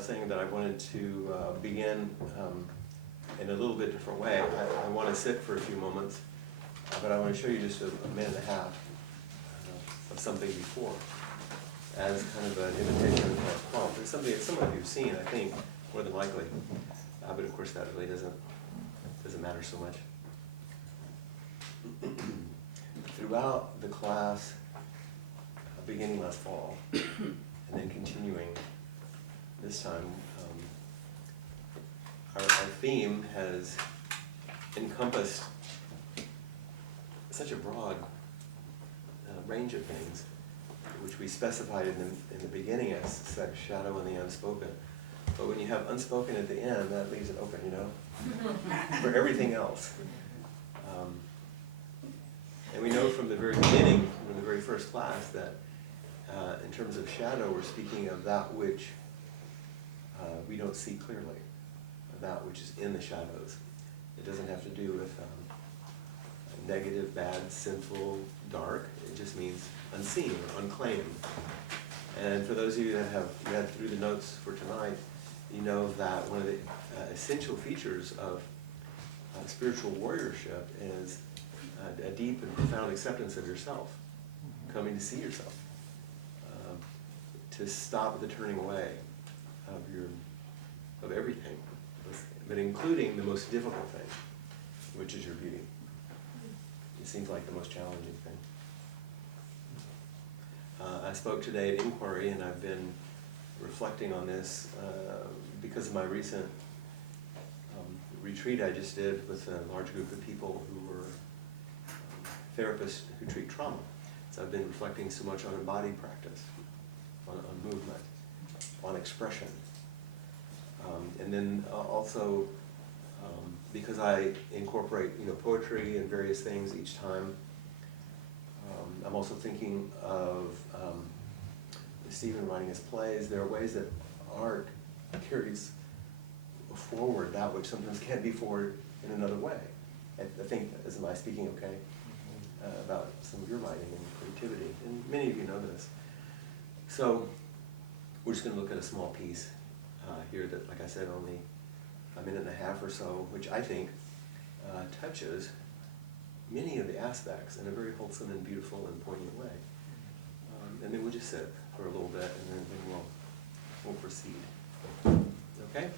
saying that I wanted to begin in a little bit different way. I want to sit for a few moments, but I want to show you just a minute and a half of something before, as kind of an invitation to a prompt. It's something that some of you have seen, I think, more than likely, but of course that really doesn't matter so much. Throughout the class, beginning last fall, and then continuing this time, our theme has encompassed such a broad range of things, which we specified in the beginning as sex, shadow, and the unspoken. But when you have unspoken at the end, that leaves it open, for everything else. And we know from the very beginning, from the very first class, that in terms of shadow, we're speaking of that which we don't see clearly, that which is in the shadows. It doesn't have to do with negative, bad, sinful, dark. It just means unseen or unclaimed. And for those of you that have read through the notes for tonight, you know that one of the essential features of spiritual warriorship is a deep and profound acceptance of yourself, coming to see yourself, to stop the turning away of everything, but including the most difficult thing, which is your beauty. It seems like the most challenging thing. I spoke today at Inquiry, and I've been reflecting on this because of my recent retreat I just did with a large group of people who were therapists who treat trauma. So I've been reflecting so much on embodied practice, on movement, on expression. And then also, because I incorporate poetry and various things each time, I'm also thinking of Stephen writing his plays. There are ways that art carries forward that which sometimes can't be forward in another way. I think, am I speaking okay? About some of your writing and creativity, and many of you know this. So we're just going to look at a small piece here that, like I said, only a minute and a half or so, which I think touches many of the aspects in a very wholesome and beautiful and poignant way. And then we'll just sit for a little bit, and then we'll proceed. Okay?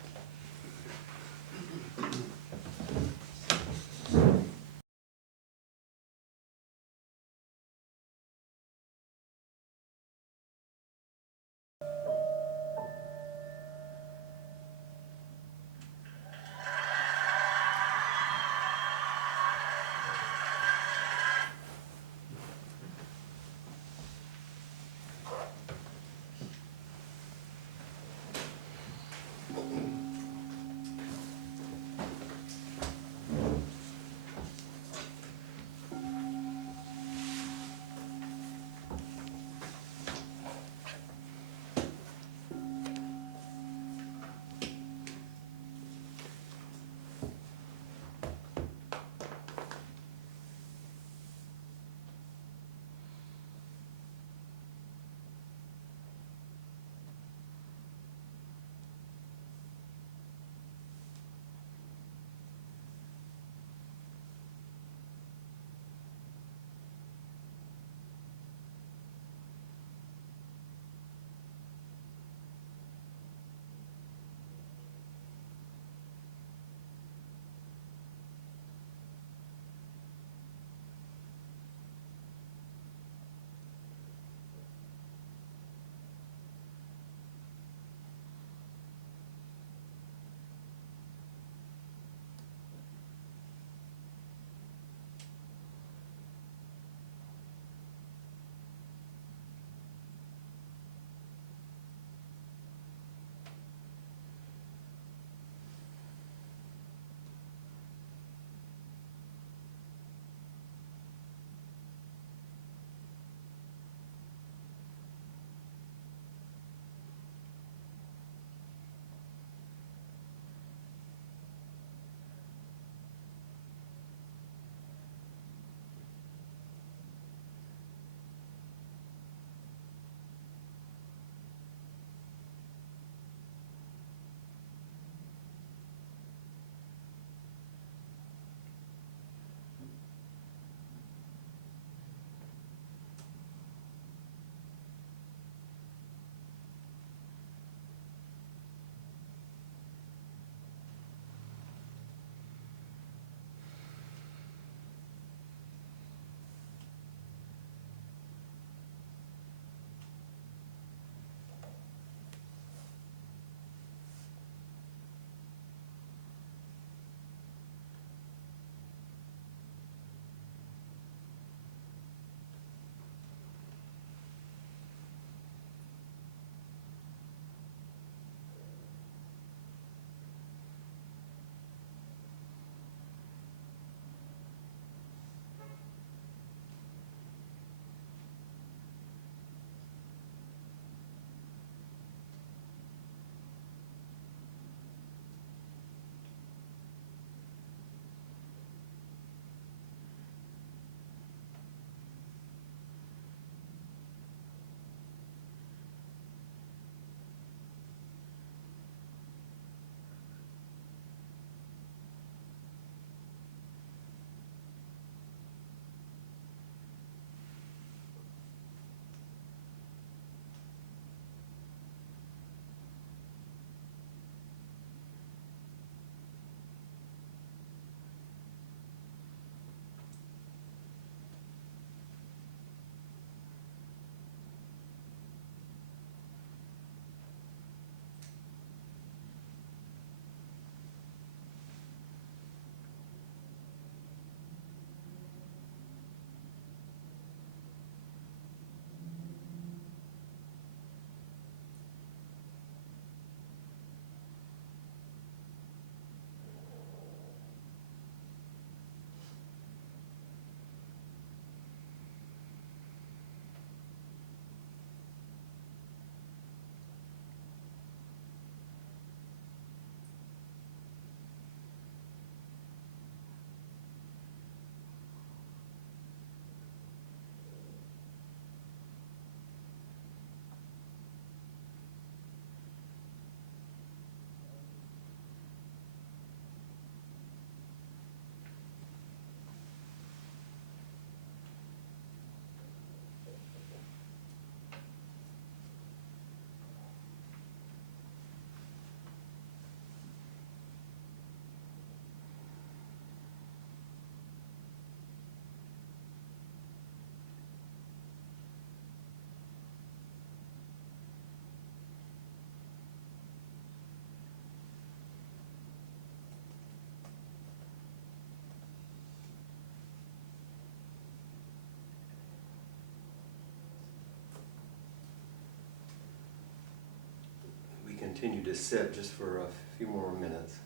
continue to sit just for a few more minutes.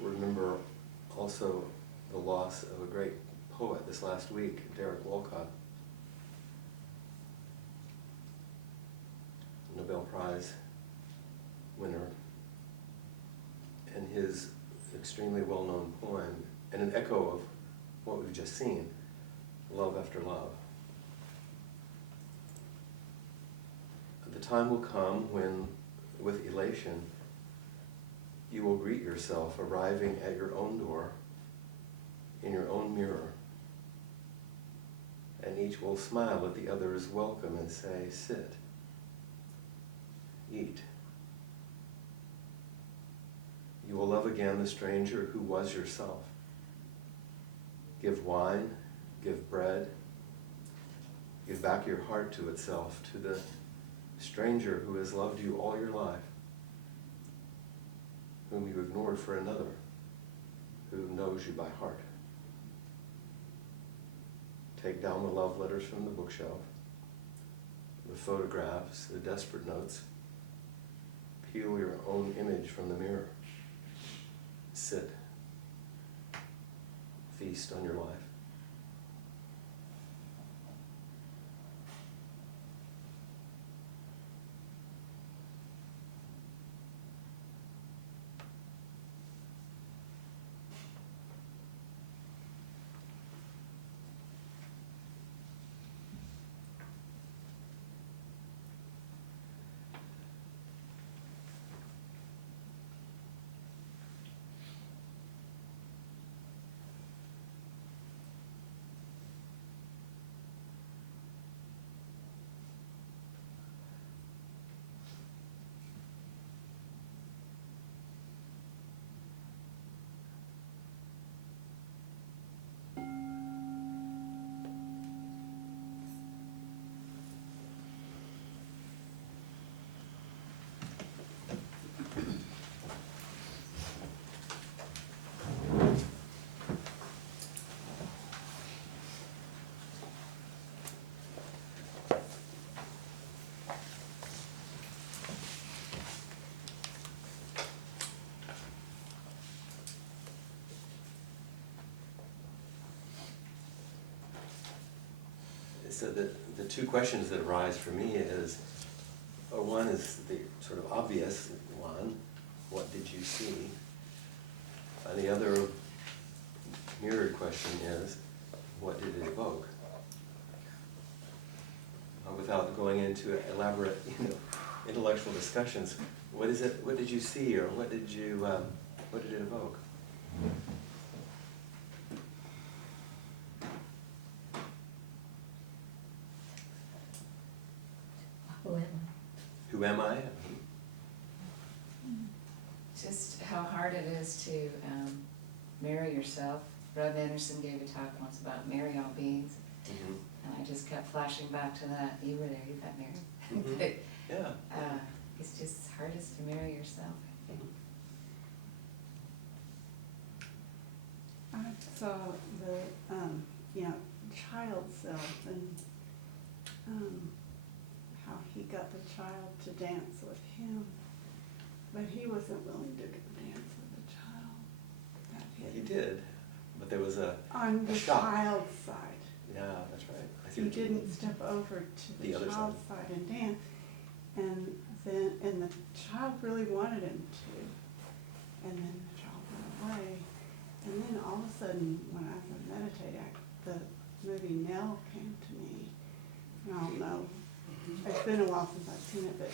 Remember also the loss of a great poet this last week, Derek Walcott, Nobel Prize winner, and his extremely well-known poem, and an echo of what we've just seen, Love After Love. The time will come when, with elation, you will greet yourself arriving at your own door, in your own mirror, and each will smile at the other's welcome and say, sit, eat. You will love again the stranger who was yourself. Give wine, give bread, give back your heart to itself, to the stranger who has loved you all your life, whom you ignored for another, who knows you by heart. Take down the love letters from the bookshelf, the photographs, the desperate notes. Peel your own image from the mirror. Sit. Feast on your life. So the two questions that arise for me is, one is the sort of obvious one, what did you see? And the other mirrored question is, what did it evoke? Without going into elaborate, intellectual discussions, what is it? What did you see, or what did it evoke? Who am I? Just how hard it is to marry yourself. Rev Anderson gave a talk once about marry all beings, and I just kept flashing back to that. You were there, you got married. But, Yeah. it's just hardest to marry yourself, I think. I saw the, child self and how he got the child to dance with him, but he wasn't willing to dance with the child. He did, but there was on the shock. child's side. Yeah, that's right. I see He what you didn't mean. step over to the other child's side and dance, and the child really wanted him to, and then the child went away, and then all of a sudden, when I was meditating, the movie Nell came to me. I don't know. It's been a while since I've seen it, but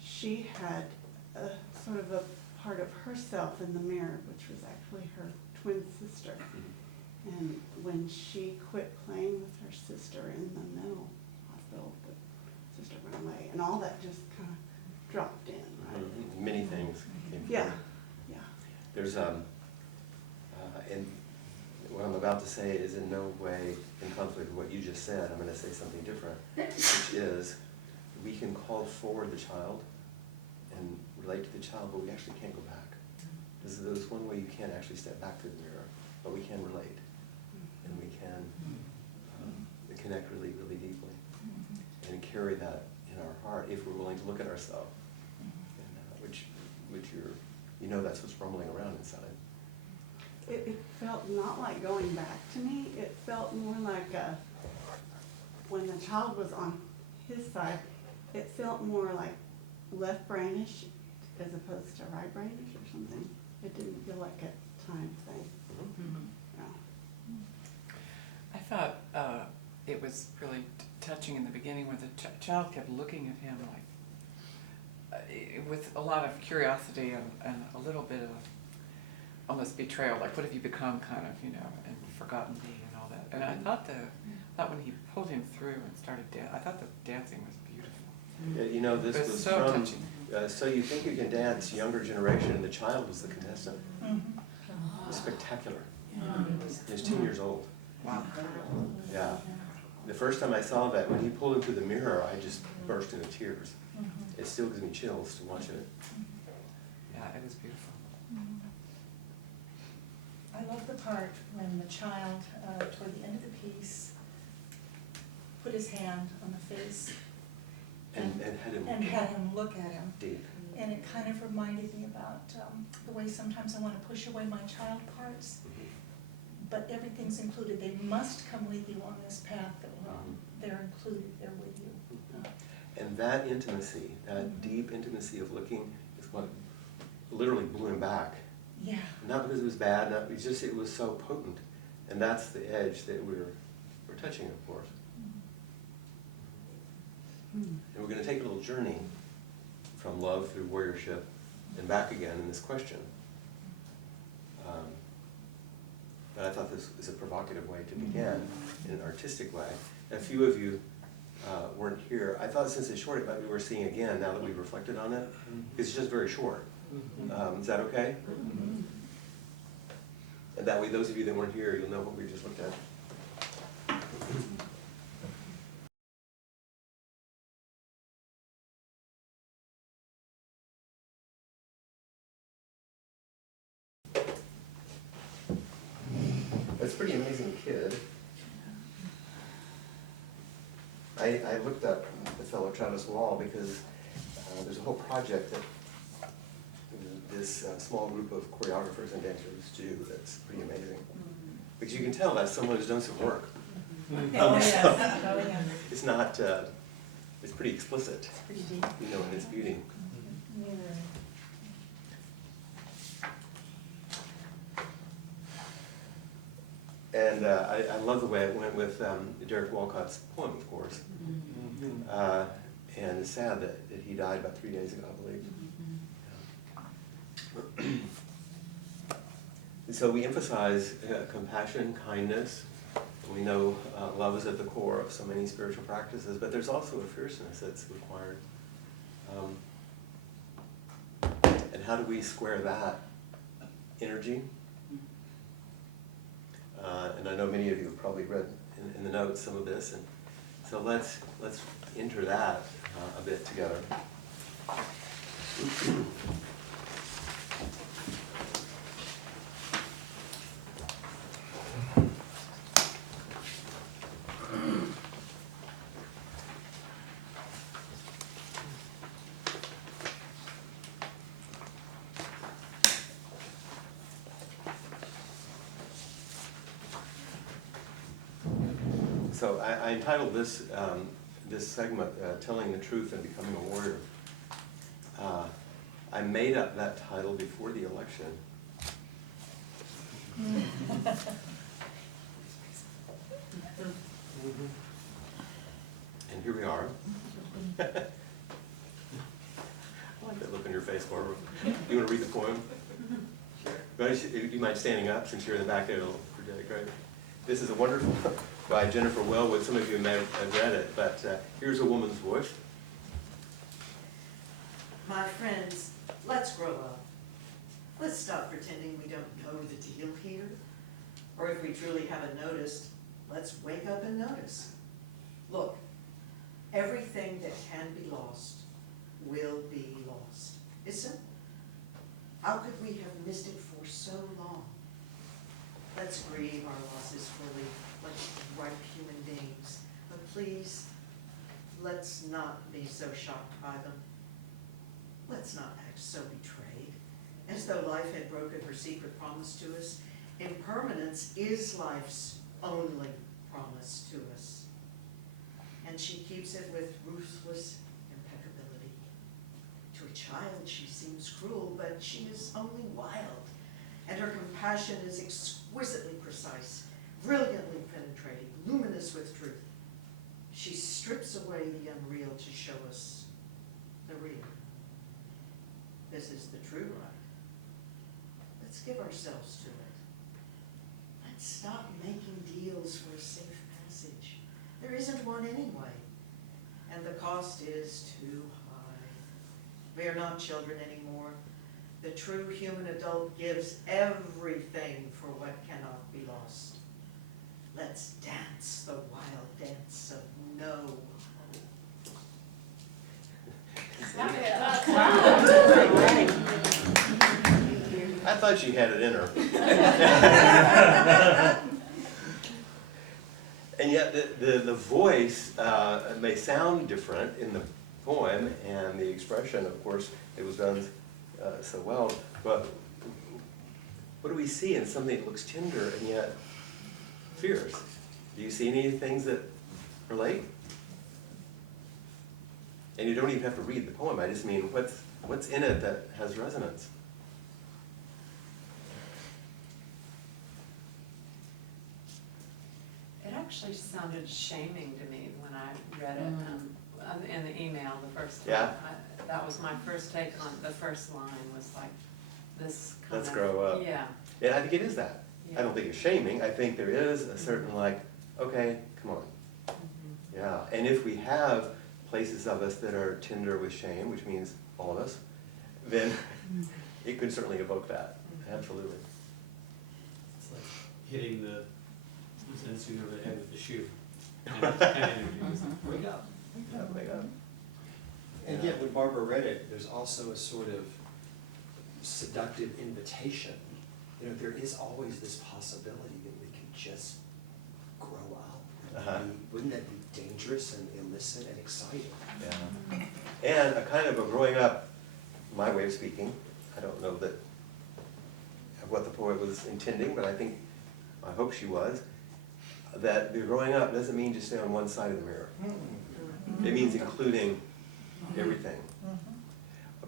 she had a sort of a part of herself in the mirror, which was actually her twin sister. And when she quit playing with her sister in the mental hospital, the sister went away, and all that just kind of dropped in, right? Many things came Yeah, forward. yeah. There's and what I'm about to say is in no way in conflict with what you just said. I'm going to say something different, which is we can call forward the child and relate to the child, but we actually can't go back. There's one way you can't actually step back to the mirror, but we can relate, and we can connect really, really deeply, and carry that in our heart if we're willing to look at ourselves you know that's what's rumbling around inside. It felt not like going back to me. It felt more like when the child was on his side, it felt more like left brainish as opposed to right brainish or something. It didn't feel like a time thing. Mm-hmm. Yeah. I thought it was really touching in the beginning where the child kept looking at him like with a lot of curiosity and a little bit of almost betrayal, like what have you become, kind of, and forgotten me and all that. And I thought when he pulled him through and started I thought the dancing was beautiful. Yeah, this It was was so from touching. So You Think You Can Dance, younger generation, and the child was the contestant. Mm-hmm. It was spectacular. Yeah. He was 10 years old. Wow. Yeah. The first time I saw that, when he pulled him through the mirror, I just burst into tears. It still gives me chills to watch it. Yeah, it was beautiful. I love the part when the child, toward the end of the piece, put his hand on the face And had him and had him look at him. deep. And it kind of reminded me about the way sometimes I want to push away my child parts, but everything's included. They must come with you on this path that we're on. They're included, they're with you. And that intimacy, that deep intimacy of looking, is what literally blew him back. Yeah. Not because it was bad, it was so potent. And that's the edge that we're touching, of course. And we're going to take a little journey from love through warriorship and back again in this question. But I thought this was a provocative way to begin, in an artistic way. A few of you weren't here. I thought since it's short, it might be worth seeing again now that we've reflected on it. It's just very short. Is that okay? And that way, those of you that weren't here, you'll know what we just looked at. That's a pretty amazing kid. I looked up the fellow Travis Wall because there's a whole project that this small group of choreographers and dancers do that's pretty amazing. Because you can tell that's someone who's done some work. It's not, it's pretty explicit, Pretty deep. in its beauty. And I love the way it went with Derek Walcott's poem, of course. And it's sad that he died about 3 days ago, I believe. And so we emphasize compassion, kindness. We know love is at the core of so many spiritual practices, but there's also a fierceness that's required. And how do we square that energy? And I know many of you have probably read in the notes some of this, and so let's enter that a bit together. So I entitled this segment, Telling the Truth and Becoming a Warrior. I made up that title before the election. And here we are. I like that look on your face, Barbara. You want to read the poem? Do you mind standing up since you're in the back there? It'll project, right? This is a wonderful by Jennifer Wellwood. Some of you may have read it, but here's a woman's voice. My friends, let's grow up. Let's stop pretending we don't know the deal here. Or if we truly haven't noticed, let's wake up and notice. Look, everything that can be lost will be lost. It's simple. How could we have missed it for so long? Let's grieve our losses fully, like ripe human beings. But please, let's not be so shocked by them. Let's not act so betrayed. as though life had broken her secret promise to us. Impermanence is life's only promise to us. And she keeps it with ruthless impeccability. To a child she seems cruel, but she is only wild, and her compassion is exquisitely precise, brilliantly penetrating, luminous with truth. She strips away the unreal to show us the real. This is the true right. Let's give ourselves to it. Let's stop making deals for a safe passage. There isn't one anyway, and the cost is too high. We are not children anymore. The true human adult gives everything for what cannot be lost. Let's dance the wild dance of no I thought she had it in her. And yet the voice may sound different in the poem, and the expression, of course, it was done so well, but what do we see in something that looks tender and yet fierce? Do you see any things that relate? And you don't even have to read the poem, I just mean what's in it that has resonance? It actually sounded shaming to me when I read it in the email the first time. Yeah. That was my first take on the first line, was like this kind Let's of. grow up. Yeah. Yeah, I think it is that. Yeah. I don't think it's shaming, I think there is a certain like, okay, come on. Mhm. Yeah, and if we have places of us that are tender with shame, which means all of us, then it could certainly evoke that, absolutely. It's like hitting the Zensu over the head with the shoe. And it's like, wake up. Yeah, wake up. And yet, when Barbara read it, there's also a sort of seductive invitation. You know, there is always this possibility that we can just grow up. Wouldn't that be dangerous and illicit and exciting? Yeah. And a kind of a growing up, my way of speaking, I don't know that what the poet was intending, but I hope she was, that the growing up doesn't mean just stay on one side of the mirror. It means including everything.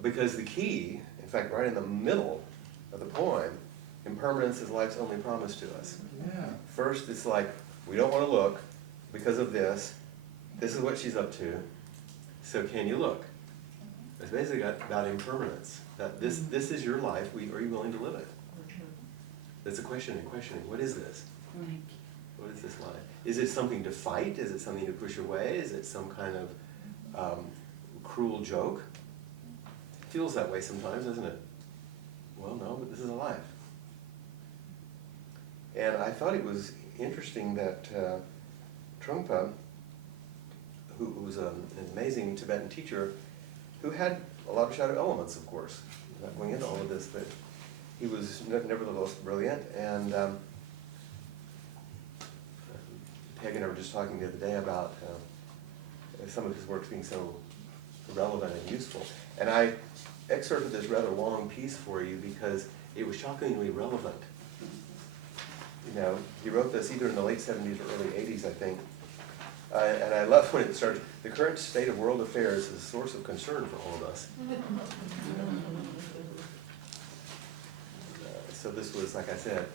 Because the key, in fact, right in the middle of the poem, impermanence is life's only promise to us. Yeah. First, it's like, we don't want to look because of this. This is what she's up to. So can you look? It's basically about impermanence. That this is your life. Are you willing to live it? That's a questioning. What is this? What is this life? Is it something to fight? Is it something to push away? Is it some kind of cruel joke? It feels that way sometimes, doesn't it? Well, no, but this is a life. And I thought it was interesting that Trungpa, who was an amazing Tibetan teacher, who had a lot of shadow elements, of course. I'm not going into all of this, but he was nevertheless brilliant. And Peg and I were just talking the other day about some of his works being so relevant and useful. And I excerpted this rather long piece for you because it was shockingly relevant. You know, he wrote this either in the late 70s or early 80s, I think. And I love when it starts, the current state of world affairs is a source of concern for all of us. So this was, like I said,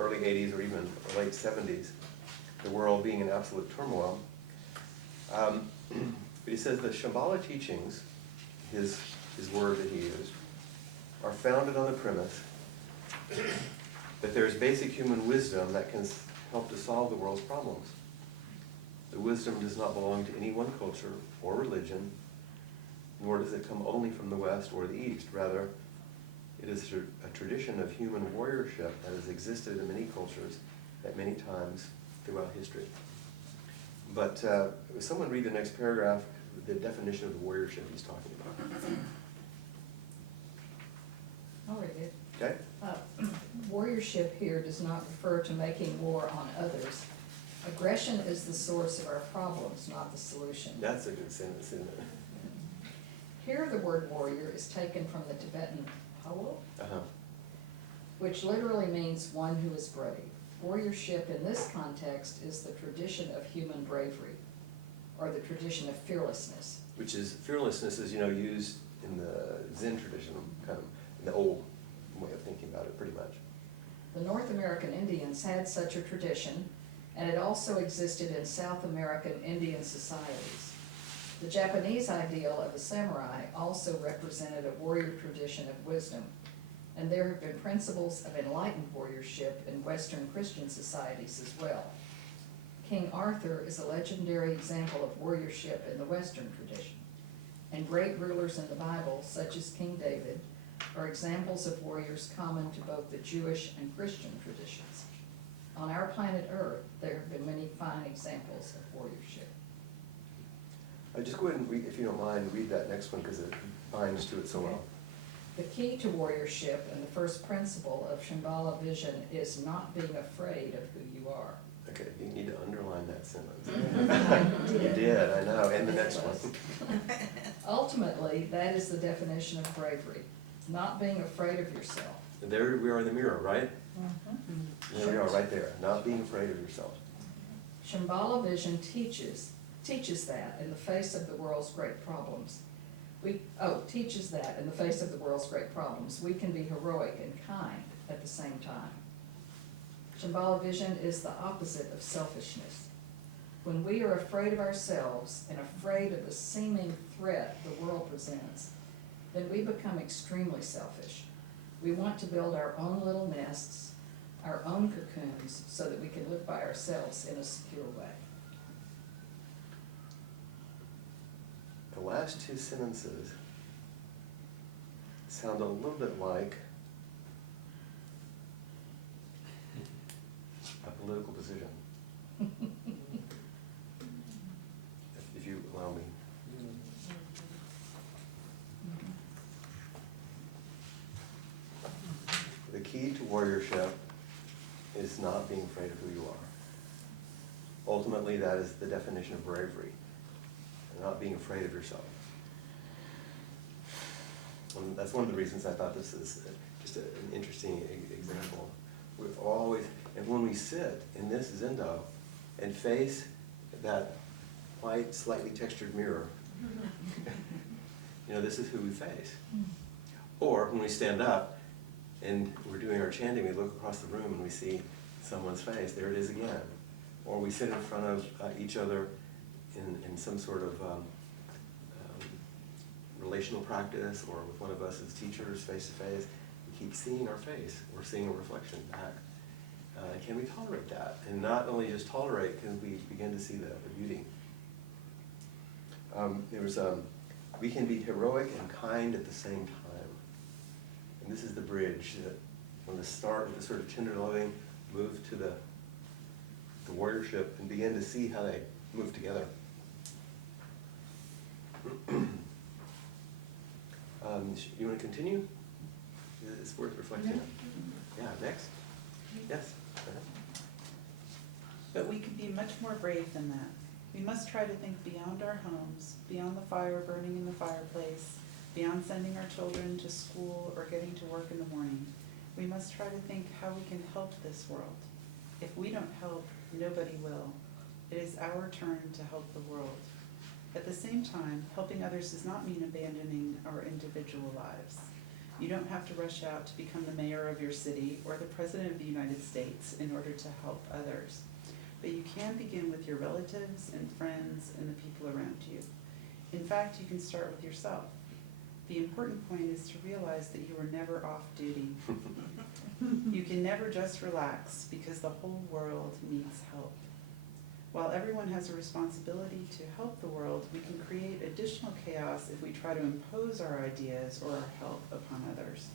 early 80s or even late 70s, the world being in absolute turmoil. But he says the Shambhala teachings, his word that he used, are founded on the premise that there is basic human wisdom that can help to solve the world's problems. The wisdom does not belong to any one culture or religion, nor does it come only from the West or the East. Rather, it is a tradition of human warriorship that has existed in many cultures at many times throughout history. But someone read the next paragraph, the definition of the warriorship he's talking about. I'll read it. Okay? Warriorship here does not refer to making war on others. Aggression is the source of our problems, not the solution. That's a good sentence, isn't it? Here the word warrior is taken from the Tibetan Howell, Uh-huh. which literally means one who is brave. Warriorship in this context is the tradition of human bravery, or the tradition of fearlessness. Which is, fearlessness is, used in the Zen tradition, kind of, in the old way of thinking about it, pretty much. The North American Indians had such a tradition, and it also existed in South American Indian societies. The Japanese ideal of a samurai also represented a warrior tradition of wisdom, and there have been principles of enlightened warriorship in Western Christian societies as well. King Arthur is a legendary example of warriorship in the Western tradition, and great rulers in the Bible, such as King David, are examples of warriors common to both the Jewish and Christian traditions. On our planet Earth, there have been many fine examples of warriorship. Just go ahead and read, if you don't mind, read that next one, because it binds to it so well. The key to warriorship and the first principle of Shambhala vision is not being afraid of who you are. Okay, you need to underline that sentence. You did, I know, and the next one. Ultimately, that is the definition of bravery, not being afraid of yourself. There we are in the mirror, right? Mm-hmm. There we are, right there, not being afraid of yourself. Shambhala vision teaches that in the face of the world's great problems. Teaches that in the face of the world's great problems, we can be heroic and kind at the same time. Shambhala vision is the opposite of selfishness. When we are afraid of ourselves and afraid of the seeming threat the world presents, then we become extremely selfish. We want to build our own little nests, our own cocoons, so that we can live by ourselves in a secure way. The last two sentences sound a little bit like a political position. If you allow me. The key to warriorship is not being afraid of who you are. Ultimately, that is the definition of bravery, not being afraid of yourself. And that's one of the reasons I thought this is just an interesting example. We've always, and when we sit in this zendo and face that white, slightly textured mirror, this is who we face. Or when we stand up and we're doing our chanting, we look across the room and we see someone's face, there it is again. Or we sit in front of each other in some sort of relational practice, or with one of us as teachers face to face, we keep seeing our face, we're seeing a reflection back. Can we tolerate that? And not only just tolerate, can we begin to see the beauty? We can be heroic and kind at the same time. And this is the bridge that from the start with the sort of tender loving, move to the warriorship and begin to see how they move together. You want to continue? It's worth reflecting on. Yeah, next? Yes? But we can be much more brave than that. We must try to think beyond our homes, beyond the fire burning in the fireplace, beyond sending our children to school or getting to work in the morning. We must try to think how we can help this world. If we don't help, nobody will. It is our turn to help the world. At the same time, helping others does not mean abandoning our individual lives. You don't have to rush out to become the mayor of your city or the president of the United States in order to help others. But you can begin with your relatives and friends and the people around you. In fact, you can start with yourself. The important point is to realize that you are never off duty. You can never just relax because the whole world needs help. While everyone has a responsibility to help the world, we can create additional chaos if we try to impose our ideas or our help upon others.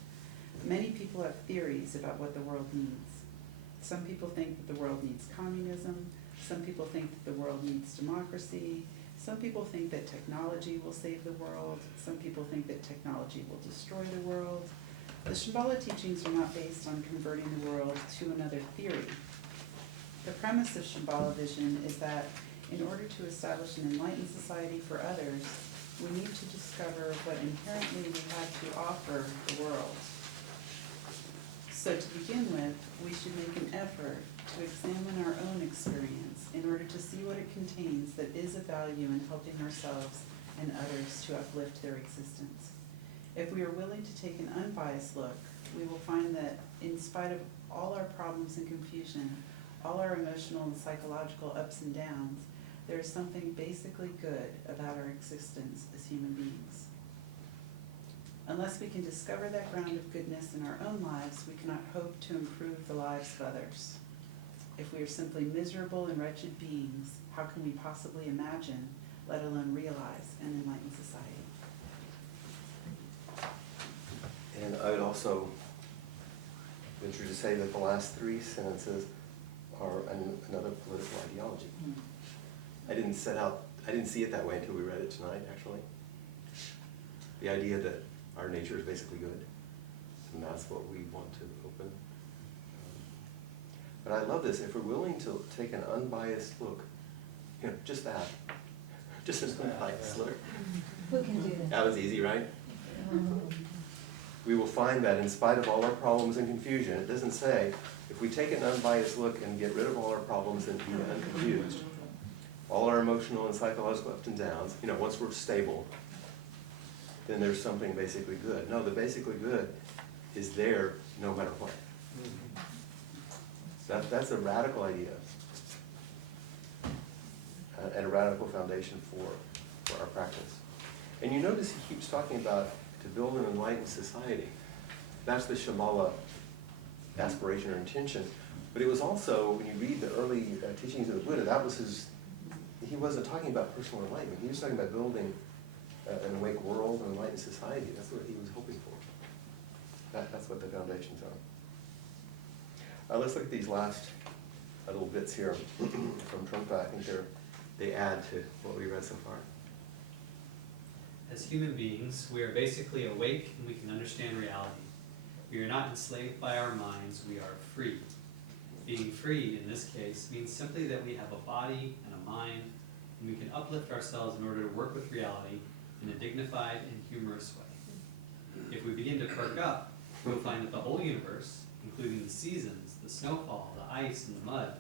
Many people have theories about what the world needs. Some people think that the world needs communism. Some people think that the world needs democracy. Some people think that technology will save the world. Some people think that technology will destroy the world. The Shambhala teachings are not based on converting the world to another theory. The premise of Shambhala vision is that in order to establish an enlightened society for others, we need to discover what inherently we have to offer the world. So to begin with, we should make an effort to examine our own experience in order to see what it contains that is of value in helping ourselves and others to uplift their existence. If we are willing to take an unbiased look, we will find that in spite of all our problems and confusion, all our emotional and psychological ups and downs, there is something basically good about our existence as human beings. Unless we can discover that ground of goodness in our own lives, we cannot hope to improve the lives of others. If we are simply miserable and wretched beings, how can we possibly imagine, let alone realize, an enlightened society? And I would also venture to say that the last three sentences are another political ideology. I didn't see it that way until we read it tonight, actually. The idea that our nature is basically good, and that's what we want to open. But I love this. If we're willing to take an unbiased look, just that, just an unbiased look. Who can do that? That was easy, right? We will find that in spite of all our problems and confusion, it doesn't say, if we take an unbiased look and get rid of all our problems and be unconfused, all our emotional and psychological ups and downs, once we're stable, then there's something basically good. No, the basically good is there no matter what. That's a radical idea and a radical foundation for our practice. And you notice he keeps talking about to build an enlightened society. That's the Shambhala aspiration or intention. But it was also, when you read the early teachings of the Buddha, that was he wasn't talking about personal enlightenment. He was talking about building an awake world, an enlightened society. That's what he was hoping for. That's what the foundations are. Let's look at these last little bits here from Trungpa. I think they add to what we read so far. As human beings, we are basically awake and we can understand reality. We are not enslaved by our minds, we are free. Being free, in this case, means simply that we have a body and a mind, and we can uplift ourselves in order to work with reality in a dignified and humorous way. If we begin to perk up, we'll find that the whole universe, including the seasons, the snowfall, the ice, and the mud,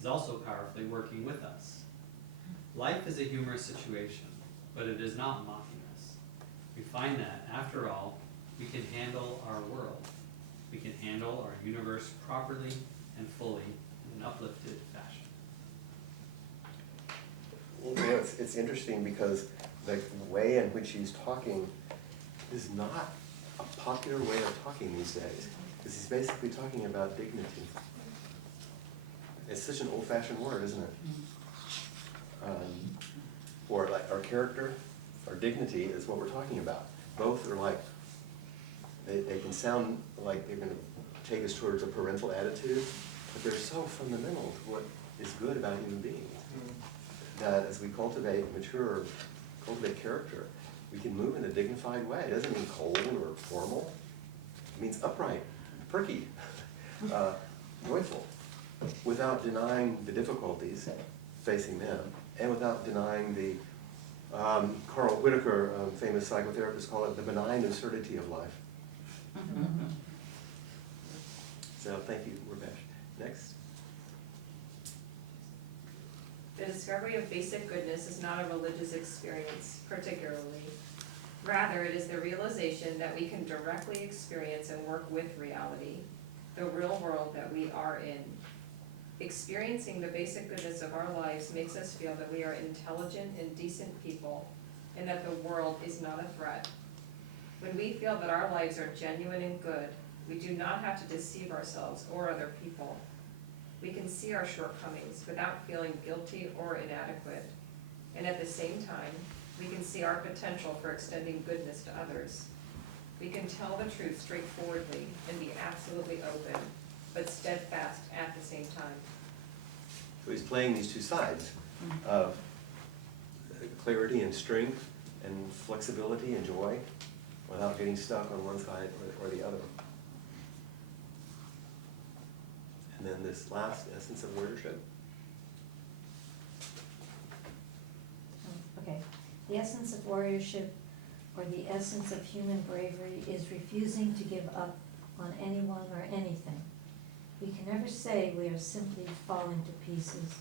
is also powerfully working with us. Life is a humorous situation, but it is not mocking us. We find that, after all, we can handle our world. We can handle our universe properly and fully in an uplifted fashion. It's interesting because the way in which he's talking is not a popular way of talking these days. Because he's basically talking about dignity. It's such an old-fashioned word, isn't it? Or like our character, our dignity is what we're talking about. Both are like, they can sound like they're going to take us towards a parental attitude, but they're so fundamental to what is good about human beings. That as we cultivate character, we can move in a dignified way. It doesn't mean cold or formal. It means upright, perky, joyful, without denying the difficulties facing them, and without denying the, Carl Whitaker, famous psychotherapist, call it the benign absurdity of life. So thank you, Ramesh. Next. The discovery of basic goodness is not a religious experience, particularly. Rather, it is the realization that we can directly experience and work with reality, the real world that we are in. Experiencing the basic goodness of our lives makes us feel that we are intelligent and decent people, and that the world is not a threat. When we feel that our lives are genuine and good, we do not have to deceive ourselves or other people. We can see our shortcomings without feeling guilty or inadequate. And at the same time, we can see our potential for extending goodness to others. We can tell the truth straightforwardly and be absolutely open, but steadfast at the same time. So he's playing these two sides of clarity and strength and flexibility and joy without getting stuck on one side or the other. And then this last essence of warriorship. Okay. The essence of warriorship, or the essence of human bravery, is refusing to give up on anyone or anything. We can never say we are simply falling to pieces,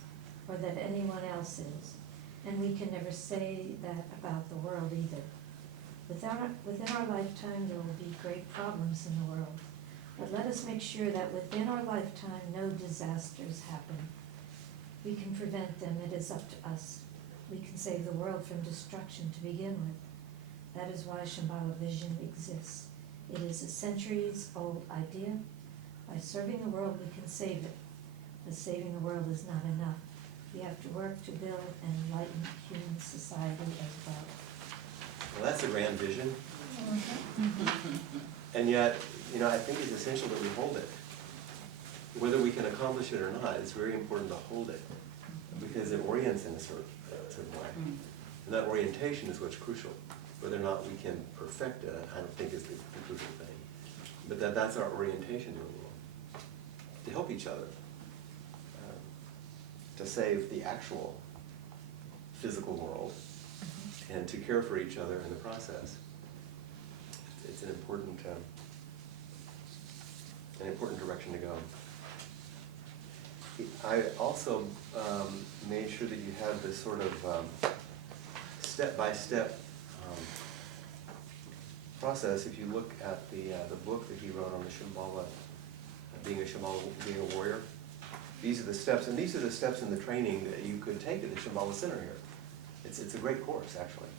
or that anyone else is, and we can never say that about the world either. Within our lifetime, there will be great problems in the world, but let us make sure that within our lifetime, no disasters happen. We can prevent them, it is up to us. We can save the world from destruction to begin with. That is why Shambhala vision exists. It is a centuries-old idea. By serving the world, we can save it. But saving the world is not enough. We have to work to build an enlightened human society as well. Well, that's a grand vision. And yet, I think it's essential that we hold it. Whether we can accomplish it or not, it's very important to hold it, because it orients in a certain way. And that orientation is what's crucial. Whether or not we can perfect it, I don't think is the crucial thing. But that's our orientation in the world. To help each other. To save the actual physical world. And to care for each other in the process. It's an important direction to go. I also made sure that you have this sort of step-by-step process. If you look at the book that he wrote on the Shambhala, being a warrior, these are the steps, and these are the steps in the training that you could take at the Shambhala Center here. It's a great course, actually.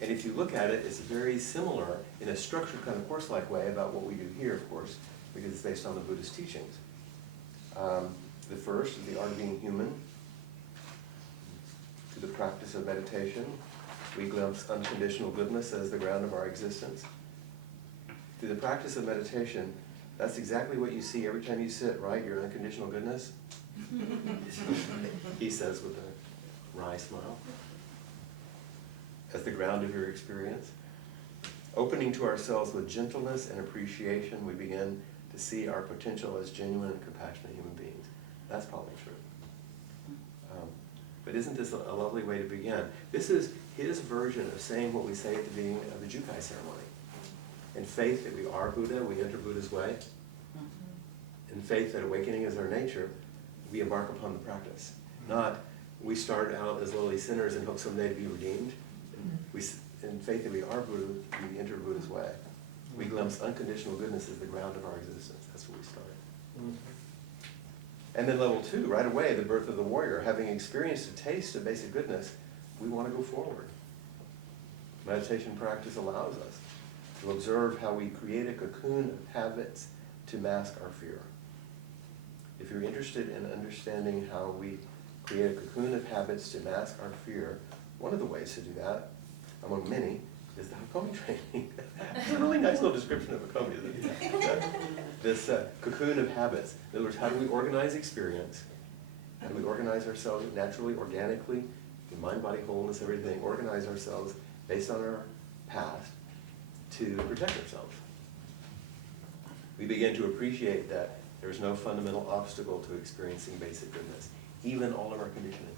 And if you look at it, it's very similar in a structured kind of course-like way about what we do here, of course, because it's based on the Buddhist teachings. The first is the art of being human. To the practice of meditation, we glimpse unconditional goodness as the ground of our existence. Through the practice of meditation, that's exactly what you see every time you sit, right? Your unconditional goodness. He says with a wry smile. As the ground of your experience. Opening to ourselves with gentleness and appreciation, we begin to see our potential as genuine and compassionate human beings. That's probably true. But isn't this a lovely way to begin? This is his version of saying what we say at the beginning of the Jukai ceremony. In faith that we are Buddha, we enter Buddha's way. In faith that awakening is our nature, we embark upon the practice. Not we start out as lowly sinners and hope someday to be redeemed. In faith that we are Buddha, we enter Buddha's way. We glimpse unconditional goodness as the ground of our existence. That's where we start. And then level 2, right away, the birth of the warrior. Having experienced a taste of basic goodness, we want to go forward. Meditation practice allows us to observe how we create a cocoon of habits to mask our fear. If you're interested in understanding how we create a cocoon of habits to mask our fear, one of the ways to do that, among many, is the Hakomi training. It's a really nice little description of Hakomi, isn't it? This cocoon of habits. In other words, how do we organize experience? How do we organize ourselves naturally, organically, in mind, body, wholeness, everything, organize ourselves based on our past to protect ourselves? We begin to appreciate that there's no fundamental obstacle to experiencing basic goodness. Even all of our conditioning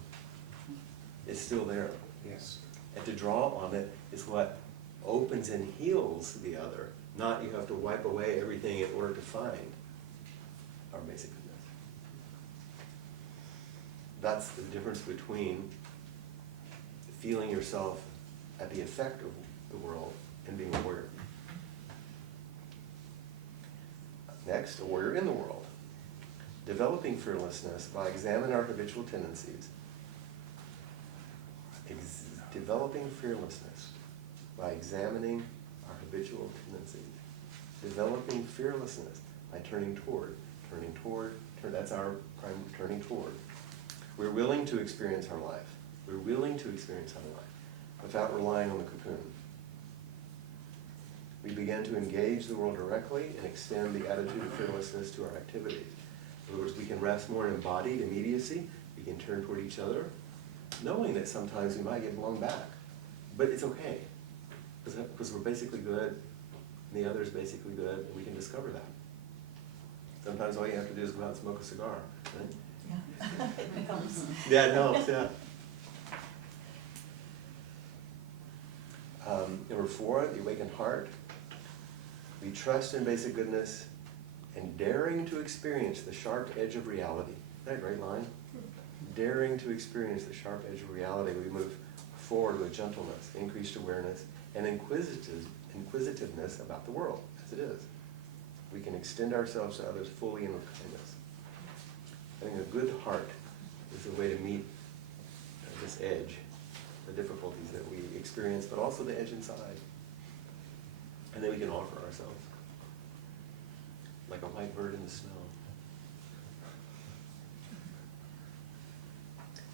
is still there. Yes. And to draw on it is what opens and heals the other. Not you have to wipe away everything in order to find our basic goodness. That's the difference between feeling yourself at the effect of the world and being a warrior. Next, a warrior in the world. Developing fearlessness by examining our habitual tendencies. Developing fearlessness by examining our habitual tendencies. Developing fearlessness by turning toward, that's our prime turning toward. We're willing to experience our life. We're willing to experience our life without relying on the cocoon. We begin to engage the world directly and extend the attitude of fearlessness to our activities. In other words, we can rest more in embodied immediacy. We can turn toward each other, knowing that sometimes we might get blown back. But it's okay, because we're basically good, and the other is basically good, and we can discover that. Sometimes all you have to do is go out and smoke a cigar, right? Yeah, it helps. Yeah, it helps, yeah. Number 4, the awakened heart. We trust in basic goodness and daring to experience the sharp edge of reality. Isn't that a great line? Daring to experience the sharp edge of reality, we move forward with gentleness, increased awareness, and inquisitiveness about the world as it is. We can extend ourselves to others fully and with kindness. Having a good heart is a way to meet this edge, the difficulties that we experience, but also the edge inside. And then we can offer ourselves like a white bird in the snow.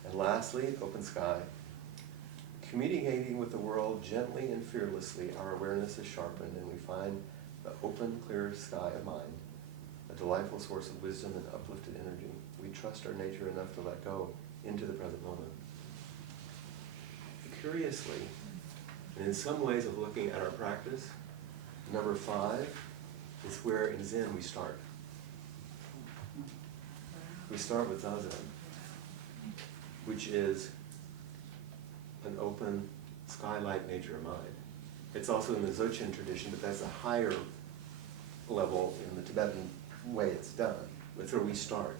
And lastly, open sky. Communicating with the world gently and fearlessly, our awareness is sharpened and we find the open, clear sky of mind, a delightful source of wisdom and uplifted energy. We trust our nature enough to let go into the present moment. Curiously, and in some ways of looking at our practice, number 5 is where in Zen we start. We start with Zazen, which is an open, sky-like nature of mind. It's also in the Dzogchen tradition, but that's a higher level in the Tibetan way it's done. That's where we start.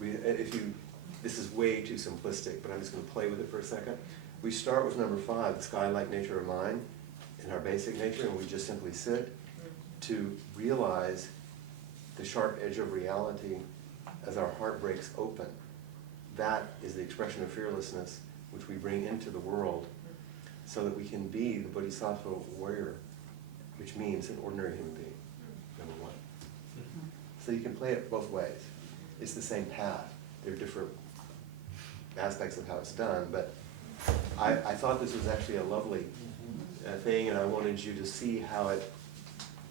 This is way too simplistic, but I'm just going to play with it for a second. We start with number 5, the sky-like nature of mind, in our basic nature, and we just simply sit to realize the sharp edge of reality as our heart breaks open. That is the expression of fearlessness which we bring into the world so that we can be the bodhisattva warrior, which means an ordinary human being, number 1. So you can play it both ways. It's the same path. There are different aspects of how it's done, but I thought this was actually a lovely thing, and I wanted you to see how it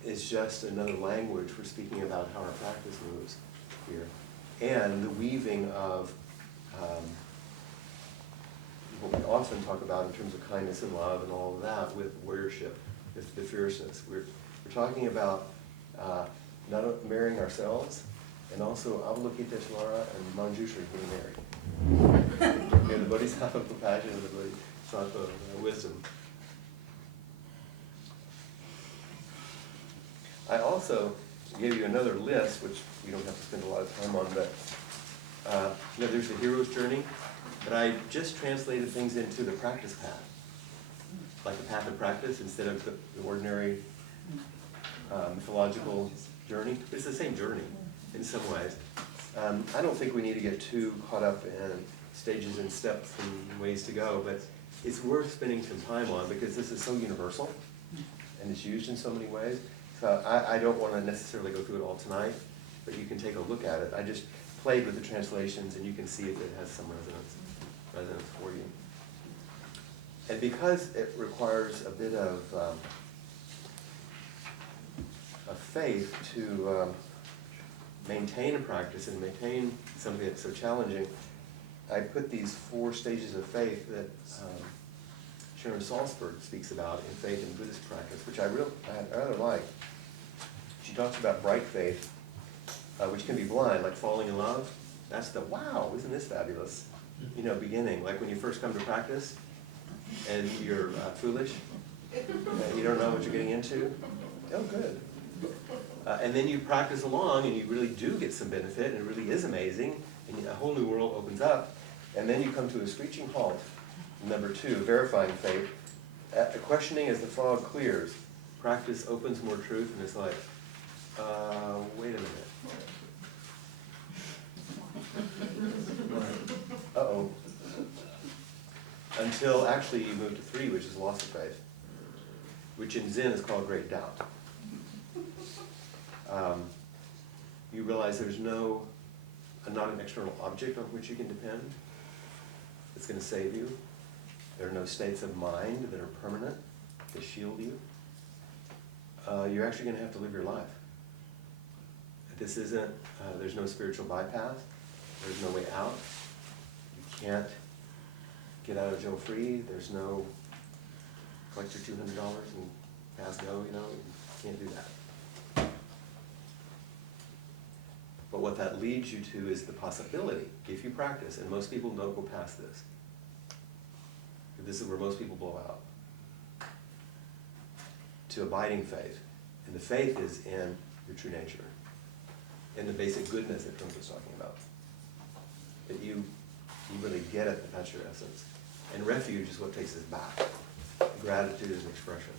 is just another language for speaking about how our practice moves here. And the weaving of what we often talk about in terms of kindness and love and all of that with warriorship, with the fierceness. We're talking about not marrying ourselves, and also Avalokiteshvara and Manjushri being married. Okay, the bodhisattva compassion and the bodhisattva wisdom. I also gave you another list, which we don't have to spend a lot of time on, but there's the hero's journey, but I just translated things into the practice path, like the path of practice instead of the ordinary mythological journey. It's the same journey in some ways. I don't think we need to get too caught up in stages and steps and ways to go, but it's worth spending some time on because this is so universal and it's used in so many ways. So I don't want to necessarily go through it all tonight, but you can take a look at it. I just played with the translations and you can see if it has some resonance for you. And because it requires a bit of faith to maintain a practice and maintain something that's so challenging, I put these 4 stages of faith that Sharon Salzberg speaks about in faith and Buddhist practice, which I rather like. She talks about bright faith, which can be blind, like falling in love. That's the, wow, isn't this fabulous? Beginning, like when you first come to practice and you're foolish, and you don't know what you're getting into. Oh, good. And then you practice along and you really do get some benefit and it really is amazing and a whole new world opens up. And then you come to a screeching halt. Number 2, verifying faith. Questioning as the fog clears. Practice opens more truth and it's like, wait a minute. Uh-oh. Until actually you move to 3, which is loss of faith, which in Zen is called great doubt. You realize there's not an external object on which you can depend that's going to save you. There are no states of mind that are permanent to shield you. You're actually going to have to live your life. This isn't, there's no spiritual bypass. There's no way out. You can't get out of jail free. There's no collect your $200 and pass go, you can't do that. But what that leads you to is the possibility, if you practice, and most people don't go past this. This is where most people blow out. To abiding faith, And the faith is in your true nature, in the basic goodness that Trump was talking about. That you really get it, that that's your essence. And refuge is what takes us back. Gratitude is an expression.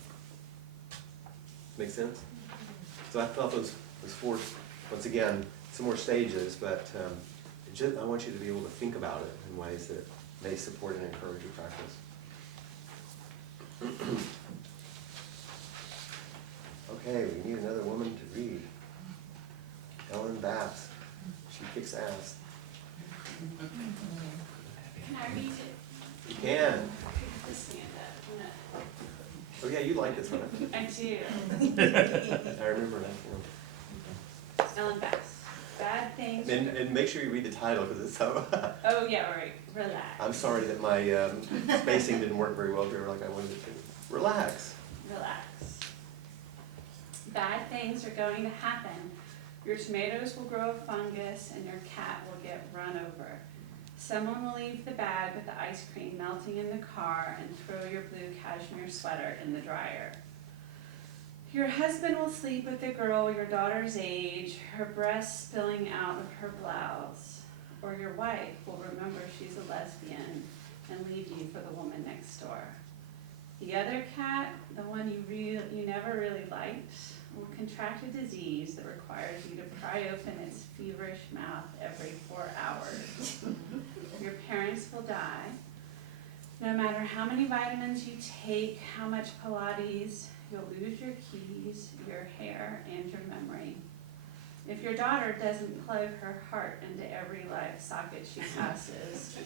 Make sense? So I felt those four, once again, some more stages, but I want you to be able to think about it in ways that may support and encourage your practice. Okay, we need another woman to read. Ellen Bass. She kicks ass. Can I read it? You can. Just stand up. Oh yeah, you like this one. I do. I remember that. Ellen Bass. Bad things. And make sure you read the title because it's so. Oh, yeah, all right. Relax. I'm sorry that my spacing didn't work very well here like I wanted it to. Relax. Relax. Bad things are going to happen. Your tomatoes will grow a fungus and your cat will get run over. Someone will leave the bag with the ice cream melting in the car and throw your blue cashmere sweater in the dryer. Your husband will sleep with a girl your daughter's age, her breasts spilling out of her blouse. Or your wife will remember she's a lesbian and leave you for the woman next door. The other cat, the one you never really liked, will contract a disease that requires you to pry open its feverish mouth every 4 hours. Your parents will die. No matter how many vitamins you take, how much Pilates, you'll lose your keys, your hair, and your memory. If your daughter doesn't plug her heart into every life socket she passes,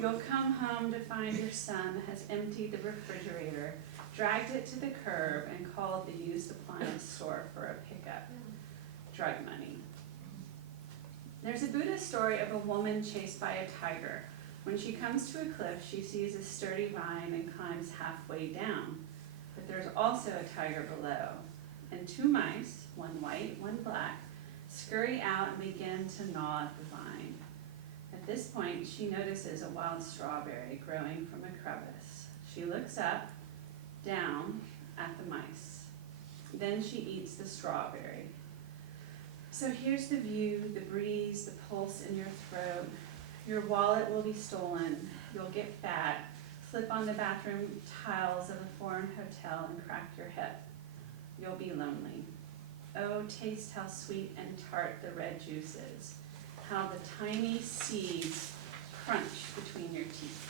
you'll come home to find your son has emptied the refrigerator, dragged it to the curb, and called the used appliance store for a pickup. Drug money. There's a Buddhist story of a woman chased by a tiger. When she comes to a cliff, she sees a sturdy vine and climbs halfway down. But there's also a tiger below, and 2 mice, one white, one black, scurry out and begin to gnaw at the vine. At this point, she notices a wild strawberry growing from a crevice. She looks up, down at the mice. Then she eats the strawberry. So here's the view, the breeze, the pulse in your throat. Your wallet will be stolen. You'll get fat, slip on the bathroom tiles of a foreign hotel and crack your hip. You'll be lonely. Oh, taste how sweet and tart the red juice is, how the tiny seeds crunch between your teeth.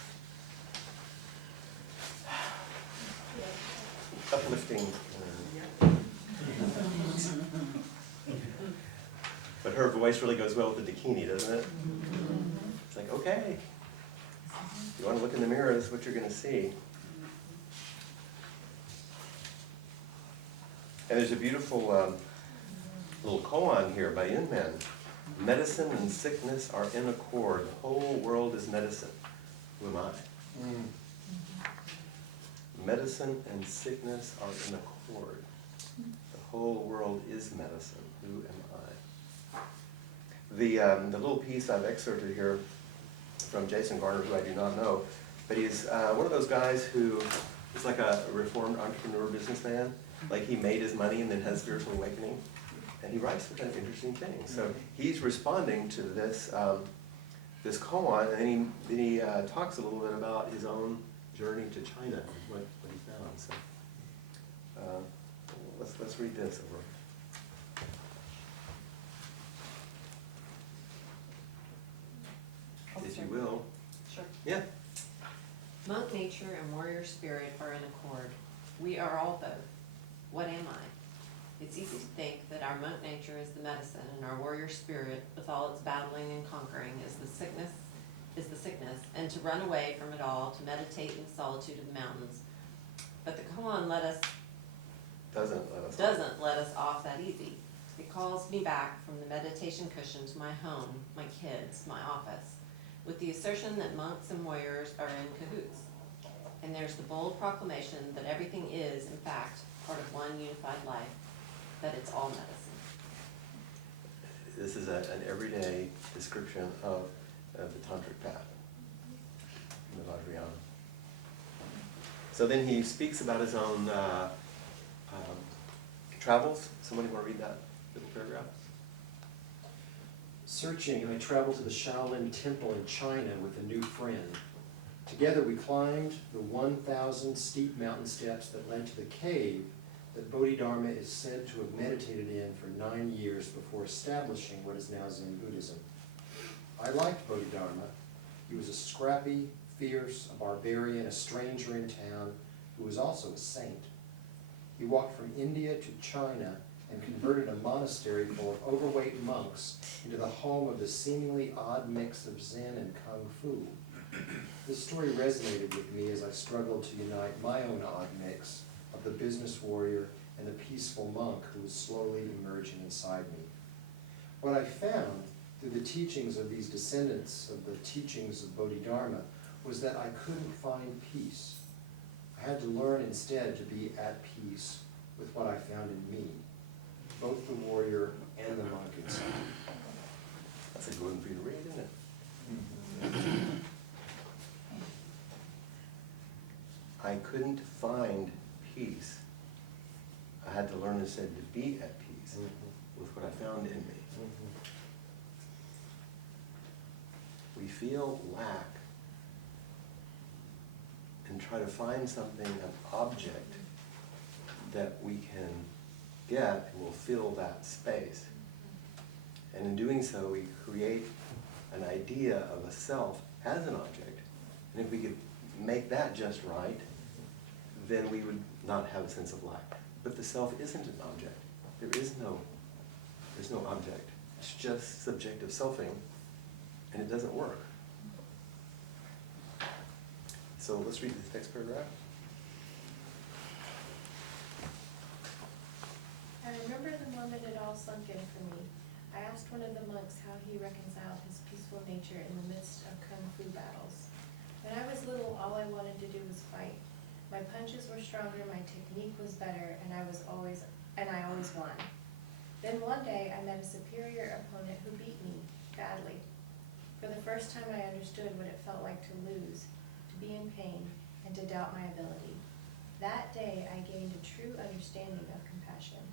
Uplifting. But her voice really goes well with the bikini, doesn't it? It's like, okay, if you want to look in the mirror, this is what you're going to see. And there's a beautiful little koan here by Yunmen. Medicine and sickness are in accord. The whole world is medicine. Who am I? Medicine and sickness are in accord. The whole world is medicine. Who am I? The little piece I've excerpted here from Jason Garner, who I do not know, but he's one of those guys who is like a reformed entrepreneur businessman. Like he made his money and then had a spiritual awakening. And he writes some kind of interesting things. So he's responding to this this koan, and then he talks a little bit about his own journey to China and what he found. So let's read this over. If you will. Sure. Yeah. Monk nature and warrior spirit are in accord. We are all both. What am I? It's easy to think that our monk nature is the medicine and our warrior spirit, with all its battling and conquering, is the sickness, and to run away from it all, to meditate in the solitude of the mountains. But the koan doesn't let us off that easy. It calls me back from the meditation cushion to my home, my kids, my office, with the assertion that monks and warriors are in cahoots. And there's the bold proclamation that everything is, in fact, part of one unified life, that it's all medicine. This is an everyday description of the tantric path, the Vajrayana. So then he speaks about his own travels, somebody want to read that little paragraph? Searching, I traveled to the Shaolin Temple in China with a new friend. Together we climbed the 1,000 steep mountain steps that led to the cave that Bodhidharma is said to have meditated in for 9 years before establishing what is now Zen Buddhism. I liked Bodhidharma. He was a scrappy, fierce, a barbarian, a stranger in town, who was also a saint. He walked from India to China and converted a monastery full of overweight monks into the home of the seemingly odd mix of Zen and Kung Fu. This story resonated with me as I struggled to unite my own odd mix of the business warrior and the peaceful monk who was slowly emerging inside me. What I found through the teachings of these descendants of the teachings of Bodhidharma was that I couldn't find peace. I had to learn instead to be at peace with what I found in me, both the warrior and the monk inside. That's a good one for you to read, isn't it? I couldn't find peace. I had to learn instead to be at peace with what I found in me. We feel lack and try to find something, an object that we can get and will fill that space. And in doing so, we create an idea of a self as an object. And if we could make that just right, then we would not have a sense of lack. But the self isn't an object. There's no object. It's just subjective selfing, and it doesn't work. So let's read this next paragraph. I remember the moment it all sunk in for me. I asked one of the monks how he reconciled his peaceful nature in the midst of kung fu battles. When I was little, all I wanted to do was fight. My punches were stronger, my technique was better, and I always won. Then one day, I met a superior opponent who beat me badly. For the first time, I understood what it felt like to lose, to be in pain, and to doubt my ability. That day, I gained a true understanding of compassion.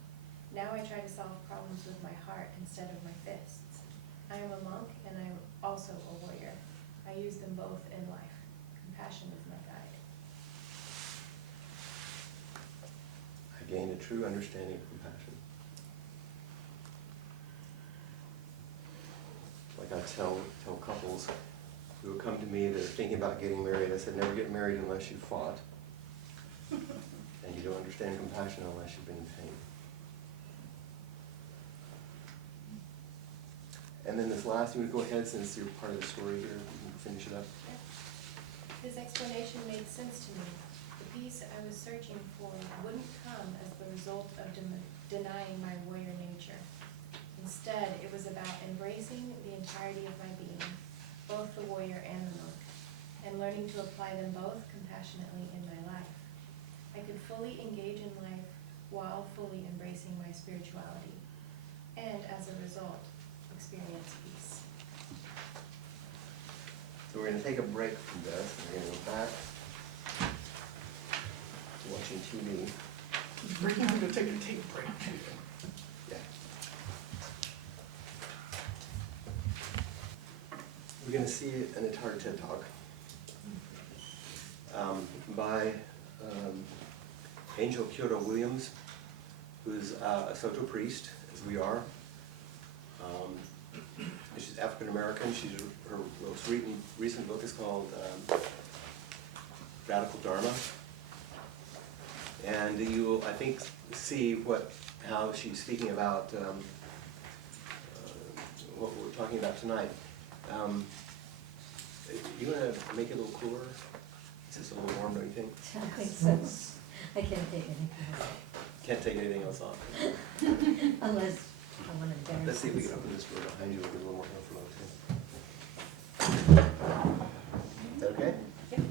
Now I try to solve problems with my heart instead of my fists. I am a monk, and I am also a warrior. I use them both in life. Compassion is my guide. I gain a true understanding of compassion. Like I tell couples who come to me that are thinking about getting married, I said, never get married unless you fought. And you don't understand compassion unless you've been in pain. And then this last, you would go ahead, since you're part of the story here, you can finish it up. His explanation made sense to me. The peace I was searching for wouldn't come as the result of denying my warrior nature. Instead, it was about embracing the entirety of my being, both the warrior and the monk, and learning to apply them both compassionately in my life. I could fully engage in life while fully embracing my spirituality, and as a result, experience peace. So we're going to take a break from this, and we're going to go back to watching TV. We're going to take a tea break. Yeah. We're going to see an entire TED Talk by Angel Kyoto Williams, who's a Soto priest, as we are. She's African American. Her most recent book is called Radical Dharma. And you will, I think, see how she's speaking about what we're talking about tonight. You want to make it a little cooler? Is this a little warm, don't you think? I think so. I can't take anything else. Can't take anything else off. Unless I want to embarrass Let's see if we can myself. open this door behind you, it'll be a little more comfortable too. Is that okay? Yep.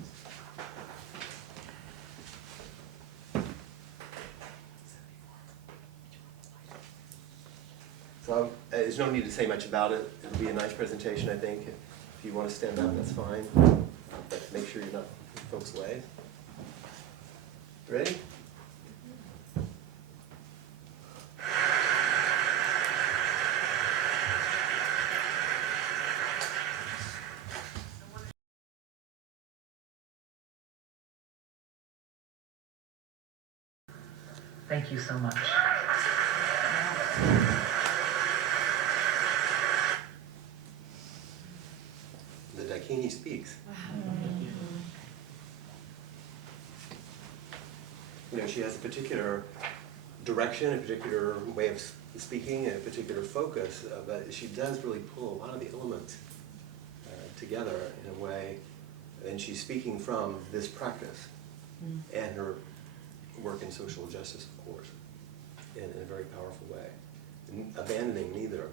So there's no need to say much about it. It'll be a nice presentation, I think. If you want to stand up, that's fine. But make sure you're not in folks' way. Ready? Thank you so much. The Dakini speaks. You know, she has a particular direction, a particular way of speaking, and a particular focus, but she does really pull a lot of the elements together in a way, and she's speaking from this practice and her work in social justice, of course, in a very powerful way, and abandoning neither.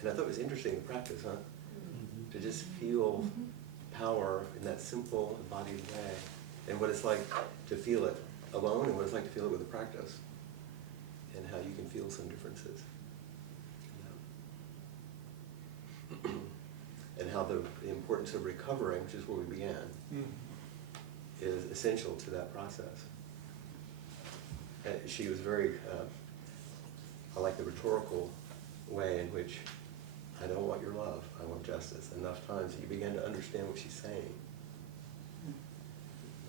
And I thought it was interesting, the practice, huh? To just feel power in that simple, embodied way, and what it's like to feel it alone, and what it's like to feel it with a practice, and how you can feel some differences. And how the importance of recovering, which is where we began, is essential to that process. She was very, I like the rhetorical way in which, I don't want your love, I want justice. Enough times that you begin to understand what she's saying.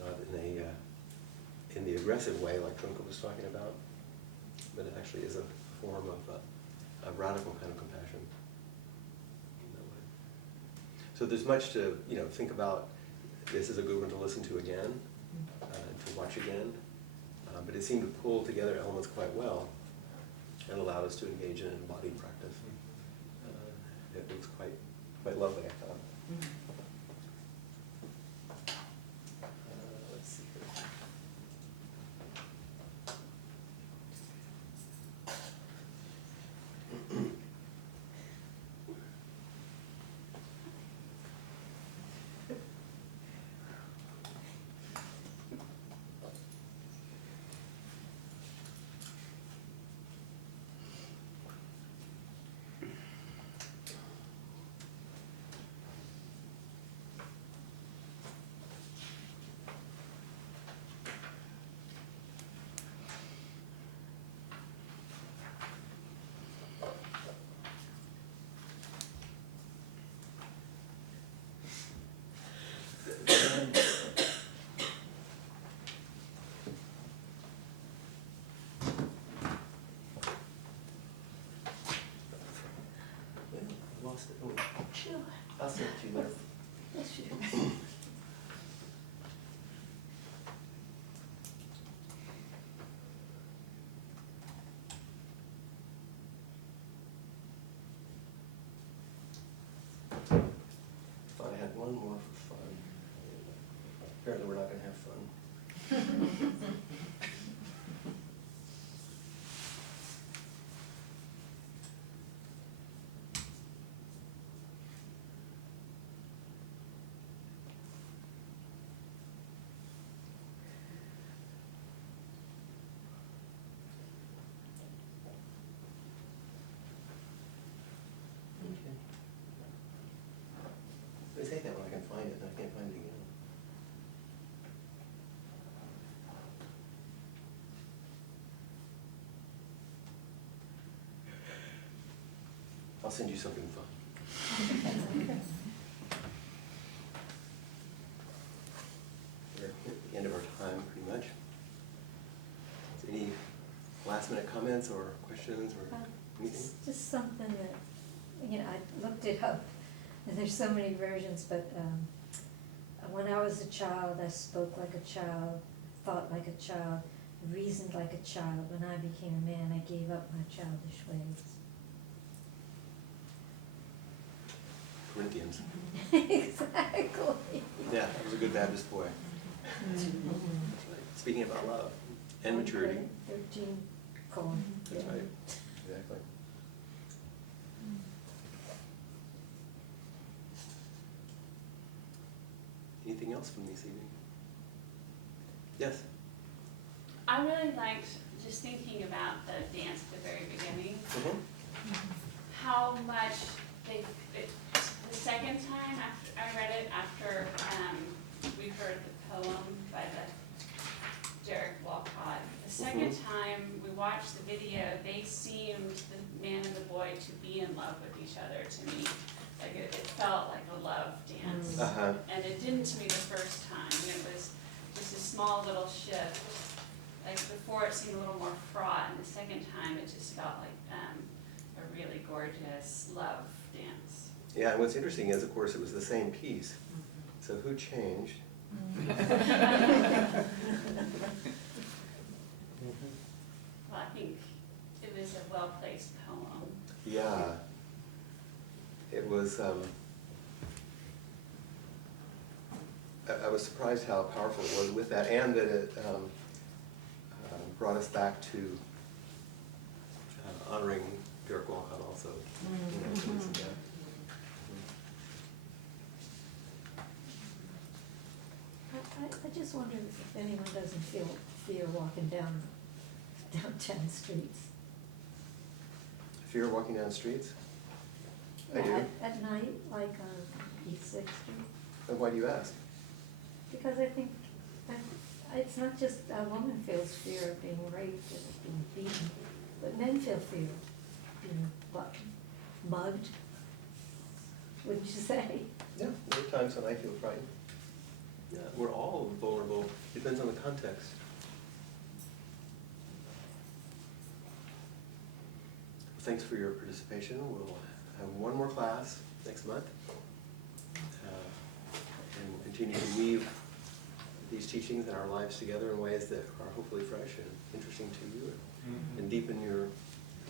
Not in the aggressive way like Trungpa was talking about, but it actually is a form of a radical kind of compassion in that way. So there's much to think about. This is a good one to listen to again, to watch again, but it seemed to pull together elements quite well and allowed us to engage in an embodied practice. It was quite lovely, I thought. Let's see here. Lost it. Oh, I'll send it to you later. Yes, you do. Thought I had one more for fun. Apparently we're not going to have fun. Okay. I say that when I can find it, and I can't find it again. I'll send you something fun. We're at the end of our time, pretty much. Any last minute comments or questions or anything? It's just something that, I looked it up, and there's so many versions, but when I was a child, I spoke like a child, thought like a child, reasoned like a child. When I became a man, I gave up my childish ways. Corinthians. Exactly. Yeah, that was a good Baptist boy. Speaking about love and maturity. 13 colon. That's right, exactly. Anything else from this evening? Yes? I really liked just thinking about the dance at the very beginning, how much the second time after I read it, after we heard the poem by the Derek Walcott, the second time we watched the video, they seemed, the man and the boy, to be in love with each other to me. Like it felt like a love dance. And it didn't to me the first time, and it was just a small little shift. Like before it seemed a little more fraught, and the second time it just felt like a really gorgeous love dance. Yeah, and what's interesting is, of course, it was the same piece. So who changed? Well, I think it was a well-placed poem. Yeah. It was, I was surprised how powerful it was with that, and that it brought us back to honoring Derek Walcott also. Yeah. I just wonder if anyone doesn't feel fear walking down downtown streets. Fear walking down the streets? I do. At night, like on East Sixth Street. And why do you ask? Because I think that it's not just a woman feels fear of being raped and being beaten, but men feel fear of being mugged, wouldn't you say? Yeah, there are times when I feel frightened. Yeah, we're all vulnerable, depends on the context. Thanks for your participation. We'll have one more class next month. And continue to weave these teachings in our lives together in ways that are hopefully fresh and interesting to you, and deepen your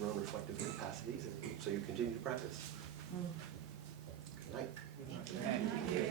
own reflective capacities, and so you continue to practice. Good night. Thank you.